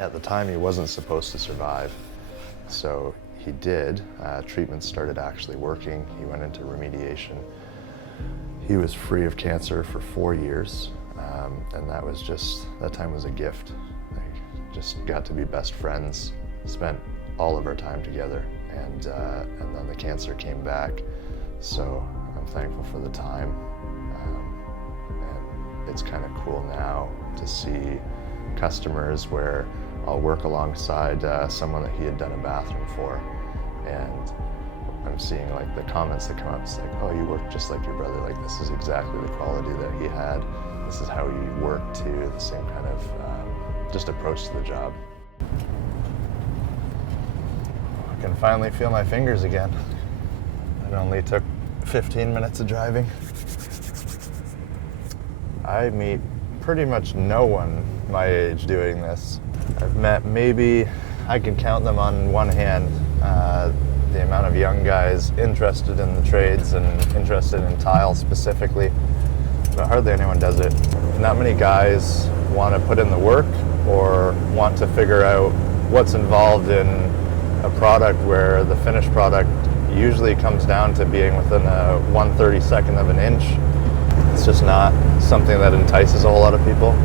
At the time, he wasn't supposed to survive, so he did. Treatment started actually working. He went into remediation. He was free of cancer for 4 years, and that time was a gift. I just got to be best friends, spent all of our time together, and then the cancer came back. So I'm thankful for the time, and it's kind of cool now to see customers where I'll work alongside someone that he had done a bathroom for, and I'm seeing like the comments that come up. It's like, oh, you work just like your brother. Like, this is exactly the quality that he had. This is how he worked too. The same kind of just approach to the job. I can finally feel my fingers again. It only took 15 minutes of driving. I meet pretty much no one my age doing this. I've met maybe, I can count them on one hand, the amount of young guys interested in the trades and interested in tile specifically, but hardly anyone does it. Not many guys want to put in the work or want to figure out what's involved in a product where the finished product usually comes down to being within a 1/32 of an inch. It's just not something that entices a whole lot of people.